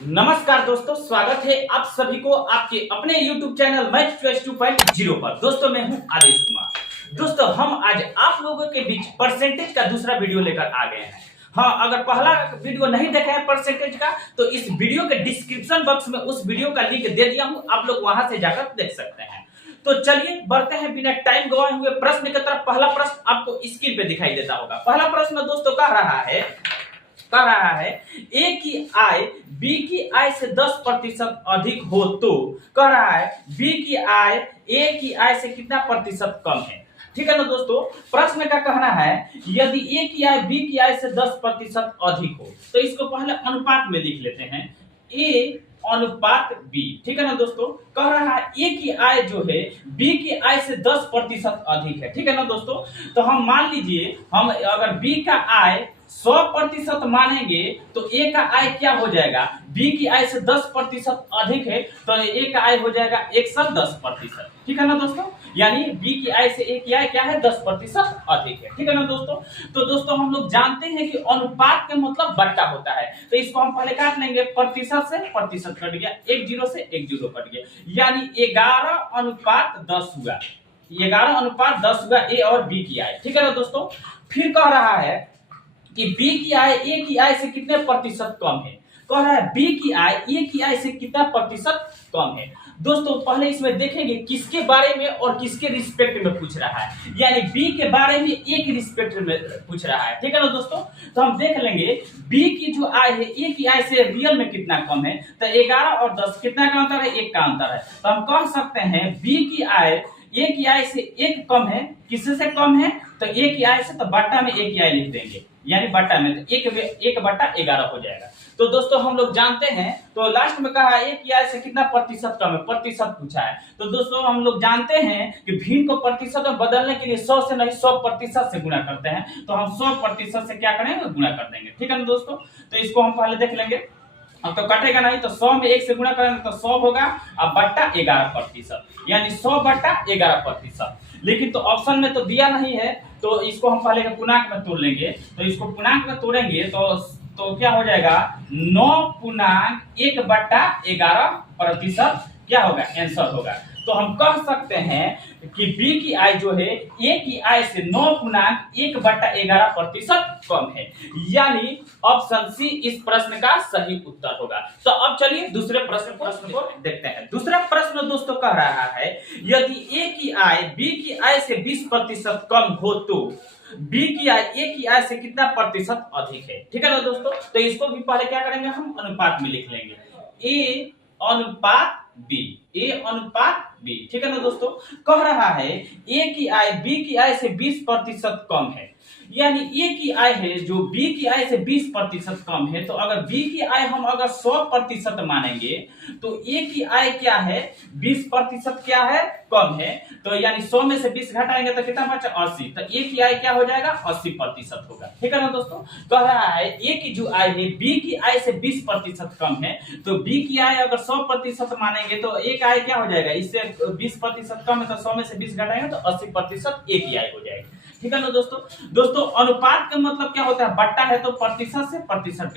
नमस्कार दोस्तों, स्वागत है आप सभी को आपके अपने YouTube चैनल मैथ चॉइस 2.0 पर। दोस्तों मैं हूं आदेश कुमार। दोस्तों हम आज आप लोगों के बीच परसेंटेज का दूसरा वीडियो लेकर आ गए हैं। हाँ, अगर पहला वीडियो नहीं देखा है परसेंटेज का तो इस वीडियो के डिस्क्रिप्शन बॉक्स में उस वीडियो का लिंक दे दिया हूं, आप लोग वहां से जाकर देख सकते हैं। तो चलिए बढ़ते हैं बिना टाइम गवाए हुए प्रश्न की तरफ। पहला प्रश्न आपको स्क्रीन पे दिखाई देता होगा। पहला प्रश्न दोस्तों कह रहा है ए की आय बी की आय से 10% अधिक हो तो कह रहा है बी की आय ए की आय से कितना प्रतिशत कम है। ठीक है ना दोस्तों, प्रश्न का कहना है यदि ए की आय बी की आय से 10% अधिक हो तो इसको पहले अनुपात में लिख लेते हैं, ए अनुपात बी। ठीक है ना दोस्तों, कह रहा है ए की आय जो है बी की आय से 10% अधिक है। ठीक है ना दोस्तों, तो हम मान लीजिए हम अगर बी का आय 100% मानेंगे तो ए का आय क्या हो जाएगा, बी की आय से 10% अधिक है तो ए का आय हो जाएगा 110%। ठीक है ना दोस्तों, यानी बी की आय से ए की आय क्या है, 10% अधिक है। ठीक है ना दोस्तों, तो दोस्तों हम लोग जानते हैं कि अनुपात के मतलब बट्टा होता है, तो इसको हम पहले काट लेंगे, प्रतिशत से प्रतिशत कट गया, 1 0 से 1 0 कट गया, यानी 11:10 हुआ। 11:10 हुआ ए और बी की आय। ठीक है ना दोस्तों, फिर कह रहा है कि बी की आय ए की आय से कितने प्रतिशत कम है। कह रहा है बी की आय ए की आय से कितना प्रतिशत कम है। दोस्तों पहले इसमें देखेंगे किसके बारे में और किसके रिस्पेक्ट में पूछ रहा है, यानी बी के बारे में ए के रिस्पेक्ट में पूछ रहा है। ठीक है ना दोस्तों, तो हम देख लेंगे बी की जो आय है ए की आय से रियल में कितना कम है, तो 11 और 10 कितना का अंतर है, 1 का अंतर है। तो हम कह सकते हैं बी की आय ए की आय से 1 कम है। किससे से कम है, तो ए की आय से, तो बट्टा में ए की आय लिख देंगे, यानी बट्टा में तो 1/11 हो जाएगा। तो दोस्तों हम लोग जानते हैं, तो लास्ट में कहा ए की आय से कितना प्रतिशत कम है, प्रतिशत पूछा है। तो दोस्तों हम लोग जानते हैं कि भिन्न को प्रतिशत में बदलने के लिए 100 से नहीं 100% से गुणा करते हैं, तो हम 100% से क्या करेंगे, गुणा कर देंगे। ठीक है ना दोस्तों, तो इसको हम पहले देख लेंगे। अब तो कटेगा नहीं, तो 100 में 1 से गुणा करेंगे तो 100 होगा, अब बट्टा 11%, यानी 100/11%। लेकिन तो ऑप्शन में तो दिया नहीं है, तो इसको हम पहले पूर्णांक में तोड़ लेंगे। तो इसको पूर्णांक में तोड़ेंगे तो क्या हो जाएगा, 9.1/11% क्या होगा, आंसर होगा। तो हम कह सकते हैं कि बी की आय जो है ए की आय से 9.1/11% कम है, यानी ऑप्शन सी इस प्रश्न का सही उत्तर होगा। तो अब चलिए दूसरे प्रश्न को देखते हैं। दूसरा प्रश्न दोस्तों कह रहा है यदि ए की आय बी की आय से 20% कम हो तो बी की आय ए की आय से कितना प्रतिशत अधिक है। ठीक है ना दोस्तों, तो इसको भी पहले क्या करेंगे, हम अनुपात में लिख लेंगे, ए अनुपात बी, ए अनुपात बी। ठीक है ना दोस्तों, कह रहा है ए की आय बी की आय से 20% कम है, यानी ए की आय है जो बी की आय से 20% कम है। तो अगर बी की आय हम अगर 100% मानेंगे तो ए की आय क्या है, 20% क्या है, कम है। तो यानी 100 में से 20 घटाएंगे तो कितना बचा, 80। तो ए की आय क्या हो जाएगा, 80% होगा। ठीक है ना दोस्तों, कह रहा है ए की जो आय है बी की आय से 20% कम है, तो बी की आय अगर 100% मानेंगे तो ए का आय क्या हो जाएगा, इससे 20% कम है तो 100 में से 20 घटाएंगे तो 80% ए की आय हो जाएगी। ठीक है ना दोस्तों अनुपात का मतलब क्या होता है, बट्टा है तो प्रतिशत से प्रतिशत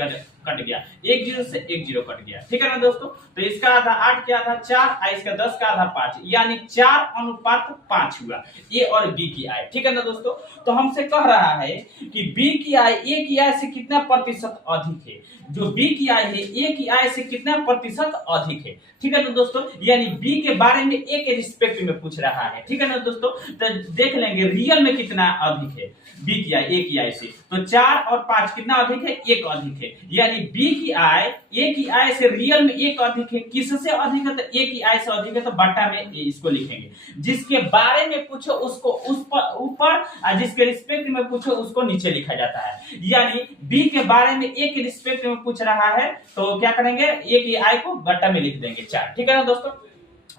कट गया, 1 0 से 1 0 कट गया। ठीक है ना दोस्तों, तो इसका आधा 8 के आधा 4, इसका 10 का आधा 5, यानी 4:5 हुआ ए और बी की आय। ठीक है ना दोस्तों, तो हमसे कह रहा है कि बी की आय ए की आय से कितना प्रतिशत अधिक है, जो बी की आय है ए की आय से कितना प्रतिशत अधिक है। ठीक है ना दोस्तों, यानी बी के बारे में ए के रिस्पेक्ट में पूछ रहा है। ठीक है ना दोस्तों, तो देख लेंगे रियल में कितना अधिक है बी की आय ए की आय से, तो 4 और 5 कितना अधिक है, 1 अधिक है, यानी बी की आय ए की आय से रियल में 1 अधिक है। किससे अधिक है, तो ए की आय से अधिक है, तो बट्टा में इसको लिखेंगे। जिसके बारे में पूछो उसको उस पर ऊपर और जिसके रिस्पेक्ट में पूछो उसको नीचे लिखा जाता है, यानी बी के बारे में ए के रिस्पेक्ट में पूछ रहा है तो क्या करेंगे, ए की आय को बट्टा में लिख देंगे 4। ठीक है ना दोस्तों,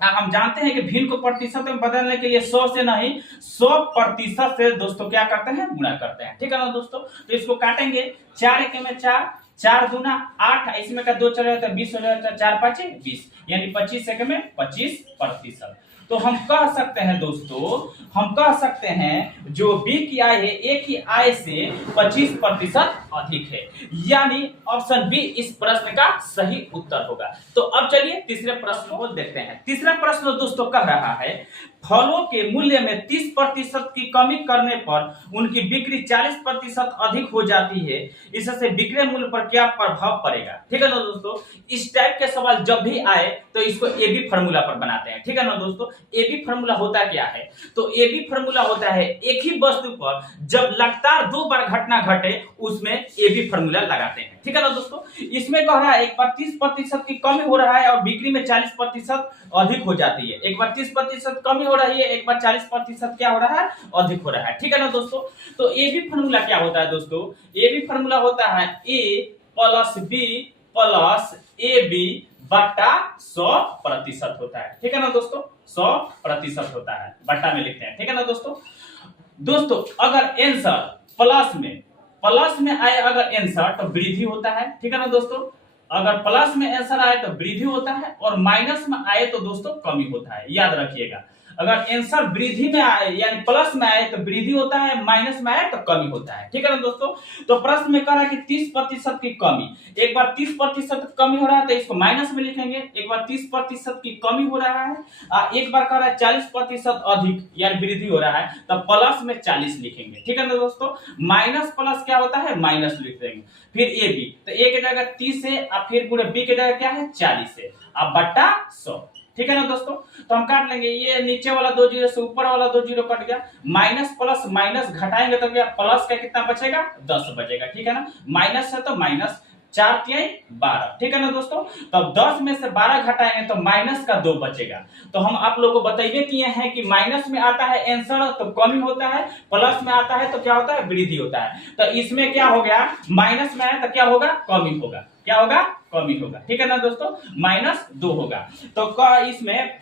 हम जानते हैं कि भिन्न को प्रतिशत में बदलने के लिए 100 से नहीं 100% से दोस्तों क्या करते हैं, गुणा करते हैं। ठीक है ना दोस्तों, तो इसको काटेंगे, 4 1 में 4, 4 दूना 8, इसमें का 2 चले जाता है 20 हो जाता है, 4 5 20, यानी 25 1 में 25%। तो हम कह सकते हैं दोस्तों, हम कह सकते हैं जो बी की आय है ए की आय से 25% अधिक है, यानी ऑप्शन बी इस प्रश्न का सही उत्तर होगा। तो अब चलिए तीसरे प्रश्न को देखते हैं। तीसरा प्रश्न दोस्तों कह रहा है फलों के मूल्य में 30% की कमी करने पर उनकी बिक्री 40% अधिक हो जाती है, इससे विक्रय मूल्य पर क्या प्रभाव पड़ेगा। ठीक है ना दोस्तों, इस टाइप के सवाल जब भी आए तो इसको एबी फार्मूला पर बनाते हैं। ठीक है ना दोस्तों, एबी फार्मूला होता क्या है, तो एबी फार्मूला होता है एक ही वस्तु पर जब लगातार 2 बार घटना घटे उसमें एबी फार्मूला लगाते हैं। ठीक है ना दोस्तों, इसमें कह रहा है एक बार 30% की कमी हो रहा है और बिक्री में 40% अधिक हो जाती है। एक बार 30% कमी हो रही है, एक बार 40% क्या हो रहा है, अधिक हो रहा है। ठीक है ना दोस्तों, तो एबी फार्मूला क्या होता है दोस्तों, एबी फार्मूला होता है A plus B plus A B बटा 100% होता है। ठीक है ना दोस्तों, 100% होता है, बटा में लिखते हैं। ठीक है ना दोस्तों, दोस्तों अगर आंसर प्लस में आए अगर आंसर तो वृद्धि होता है। ठीक है ना दोस्तों, अगर प्लस में आंसर आए तो वृद्धि होता है और माइनस में आए तो दोस्तों कमी होता है, याद रखिएगा। अगर आंसर वृद्धि में आए यानी प्लस में आए तो वृद्धि होता है, माइनस में आए तो कमी होता है। ठीक है ना दोस्तों, तो प्रश्न में कह रहा है कि 30% की कमी, एक बार 30% कमी हो रहा है तो इसको माइनस में लिखेंगे। एक बार 30% की कमी हो रहा है, एक बार कह रहा है 40% अधिक यानी वृद्धि हो रहा है, तो प्लस में 40 लिखेंगे। ठीक है ना दोस्तों, माइनस प्लस क्या होता है, माइनस लिख देंगे। फिर ए बी, तो ए की जगह 30 है, अब फिर पूरे बी की जगह क्या है 40 है, अब बट्टा 100। ठीक है ना दोस्तों, तो हम काट लेंगे, ये नीचे वाला 2 जीरो से ऊपर वाला 2 जीरो कट गया, माइनस प्लस माइनस घटाएंगे तो क्या प्लस का कितना बचेगा, 10 बचेगा। ठीक है ना, माइनस है तो माइनस 4 तिहाई 12। ठीक है ना दोस्तों, तब 10 में से 12 घटाएंगे तो माइनस का 2 बचेगा। तो हम आप लोगों को बताइए किए हैं कि माइनस में आता है आंसर तो कमी होता है, प्लस में आता है तो क्या होता है, वृद्धि होता है। तो इसमें क्या हो गया, माइनस में आया तो क्या होगा, कमी होगा। क्या होगा, कमी होगा। ठीक है ना दोस्तों, -2 होगा, तो इसमें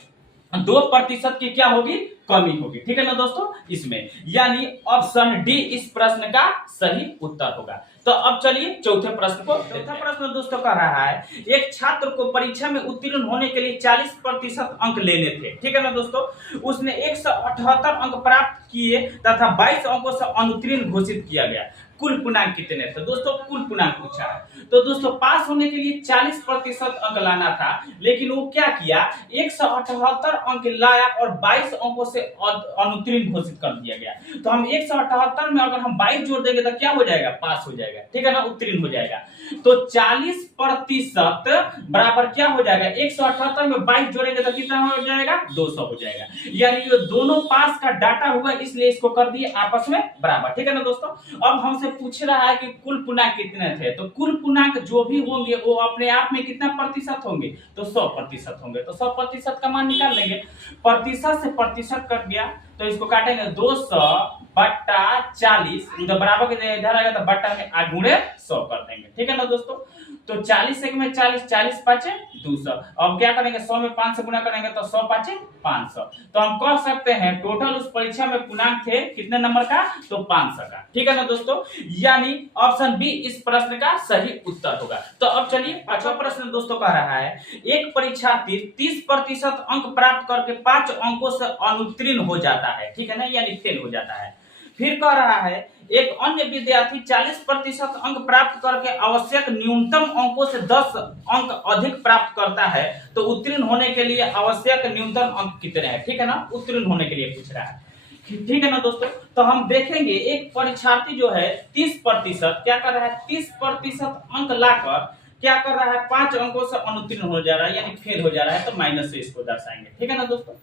2% की क्या होगी, कमी होगी। ठीक है ना दोस्तों, इसमें यानी ऑप्शन डी इस प्रश्न का सही उत्तर होगा। तो अब चलिए चौथे प्रश्न को। चौथा प्रश्न दोस्तों कह रहा है एक छात्र को परीक्षा में उत्तीर्ण होने के लिए 40% अंक लेने थे। ठीक है ना दोस्तों, उसने 178 अंक प्राप्त किए तथा 22 अंकों से अनुत्तीर्ण घोषित किया गया। कुल पूर्णांक कितने थे दोस्तों, कुल पूर्णांक पूछा है। तो दोस्तों पास होने के लिए 40% अंक लाना था, लेकिन वो क्या किया, 178 अंक लाया और 22 अंकों से अनुत्तीर्ण घोषित कर दिया गया। तो हम 178 में अगर हम 22 जोड़ देंगे तो क्या हो जाएगा, पास हो जाएगा। ठीक है ना, उत्तीर्ण हो जाएगा। तो 40% बराबर क्या हो जाएगा, 178 में 22 जोड़ेंगे तो कितना हो जाएगा, 200 हो जाएगा। यानी ये दोनों पास का डाटा हुआ, इसलिए इसको कर दिए आपस में बराबर। ठीक है ना दोस्तों, अब हमसे पूछ रहा है कि कुल पूर्णांक कितने थे, तो कुल पूर्णांक जो भी होंगे वो अपने आप में कितना प्रतिशत होंगे, तो 100% होंगे। तो 100% का मान निकाल लेंगे, प्रतिशत से प्रतिशत कट गया तो इसको काटेंगे 200 बट्टा 40, इधर बराबर के इधर आएगा तो बट्टा में गुणे 100 कर देंगे। ठीक है ना दोस्तों, तो 40 एक में 40, 40 पाँचे 200। अब क्या करेंगे, 100 में 5 से गुणा करेंगे तो 100 पाँचे 500। तो हम कह सकते हैं टोटल उस परीक्षा में पूर्णांक थे कितने नंबर का, तो 500 का। ठीक है ना दोस्तों, यानी ऑप्शन बी इस प्रश्न का सही उत्तर होगा। तो अब चलिए पांचवा प्रश्न दोस्तों कह रहा है एक परीक्षार्थी 30% अंक प्राप्त करके 5 अंकों से अनुत्तीर्ण हो जाता है। ठीक है ना, यानी फेल हो जाता है। फिर कह रहा है एक अन्य विद्यार्थी 40% अंक प्राप्त करके आवश्यक न्यूनतम अंकों से 10 अंक अधिक प्राप्त करता है, तो उत्तीर्ण होने के लिए आवश्यक न्यूनतम अंक कितने हैं। ठीक है ना, उत्तीर्ण होने के लिए पूछ रहा है। ठीक है ना दोस्तों, तो हम देखेंगे एक परीक्षार्थी जो है 30% क्या कर रहा है, 30% अंक लाकर क्या कर रहा है, 5 अंकों से अनुत्तीर्ण हो जा रहा है यानी फेल हो जा रहा है, तो माइनस से इसको दर्शाएंगे। ठीक है ना दोस्तों,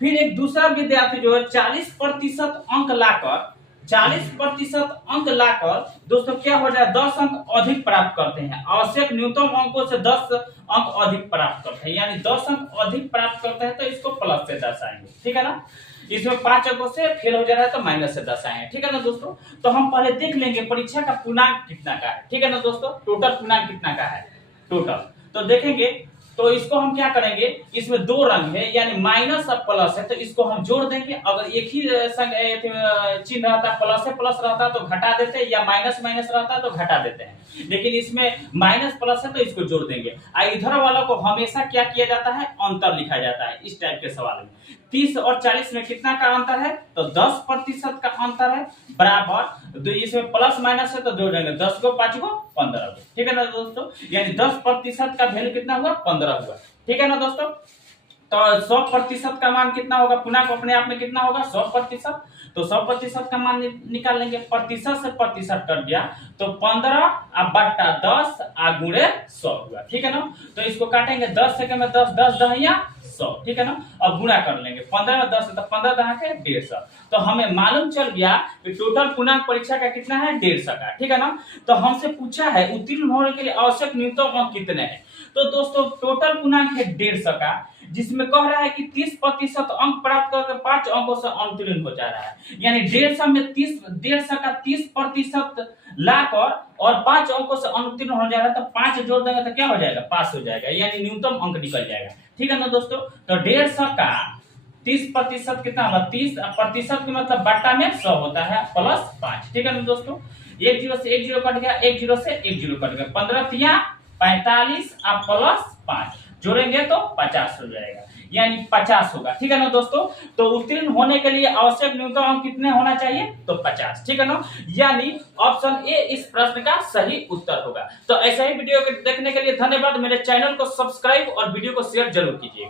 फिर एक दूसरा विद्यार्थी जो है 40% अंक लाकर 40% अंक लाकर दोस्तों क्या हो जाए, 10 अंक अधिक प्राप्त करते हैं। आवश्यक न्यूनतम अंकों से 10 अंक अधिक प्राप्त करते हैं, यानी 10 अंक अधिक प्राप्त करते हैं तो इसको प्लस से दर्शाएंगे। ठीक है ना, इसमें 5 अंकों से फेल हो जा रहा है तो माइनस से दर्शाएंगे। ठीक है ना दोस्तों, तो हम पहले देख लेंगे परीक्षा का पूर्णांक कितना का है। ठीक है ना दोस्तों, टोटल पूर्णांक कितना का है टोटल, तो देखेंगे तो इसको हम क्या करेंगे, इसमें दो रंग है यानी माइनस और प्लस है, तो इसको हम जोड़ देंगे। अगर एक ही चिन्ह रहता, प्लस है प्लस रहता तो घटा देते हैं, या माइनस माइनस रहता तो घटा देते हैं, लेकिन इसमें माइनस प्लस है तो इसको जोड़ देंगे। इधर वाला को हमेशा क्या किया जाता है, अंतर लिखा जाता है इस टाइप के सवाल में। 30 और 40 में कितना का अंतर है, तो 10% का अंतर है, बराबर। तो इसमें प्लस माइनस है तो जोड़ देंगे, 10 को 5 को 15 को, ठीक है ना दोस्तों। यानी 10% का वैल्यू कितना हुआ, 15 हुआ, ठीक है ना दोस्तों। तो 100% का मान कितना होगा, पुनः अपने आप में कितना होगा, 100%। तो 100% का मान निकाल लेंगे, प्रतिशत से प्रतिशत कट गया तो 15 बट्टा 10 गुणे 100 हुआ, ठीक है ना। तो इसको काटेंगे 10 से में 10, 10 दहिया 100, ठीक है ना। अब गुणा कर लेंगे 15 में 10 तो 15 दहा के 150। तो हमें मालूम चल गया कि टोटल पूर्णांक परीक्षा का कितना है, 150 का, ठीक है ना। तो हमसे पूछा है उत्तीर्ण होने के लिए आवश्यक न्यूनतम अंक कितने हैं। तो दोस्तों टोटल पूर्णांक है 150 का, जिसमें कह रहा है कि 30% अंक प्राप्त करके 5 अंकों से उत्तीर्ण हो जा रहा है। यानी 150 में 150 का 30% लाकर और 5 अंकों से उत्तीर्ण हो जा रहा है, तो 5 जोड़ देंगे तो क्या हो जाएगा, पास हो जाएगा, यानी न्यूनतम अंक निकल जाएगा, ठीक है ना दोस्तों। तो 150 का 30% कितना होगा, 30% के मतलब बट्टा में 100 होता है प्लस 5, ठीक है ना दोस्तों। 1 0 से 1 0 कट गया, 1 0 से 1 0 कट गया, 15 तिया 45 प्लस 5 जोड़ेंगे तो 50 हो जाएगा, यानी 50 होगा, ठीक है ना दोस्तों। तो उत्तीर्ण होने के लिए आवश्यक न्यूनतम अंक कितने होना चाहिए, तो 50, ठीक है ना। यानी ऑप्शन ए इस प्रश्न का सही उत्तर होगा। तो ऐसा ही वीडियो देखने के लिए धन्यवाद। मेरे चैनल को सब्सक्राइब और वीडियो को शेयर जरूर कीजिए।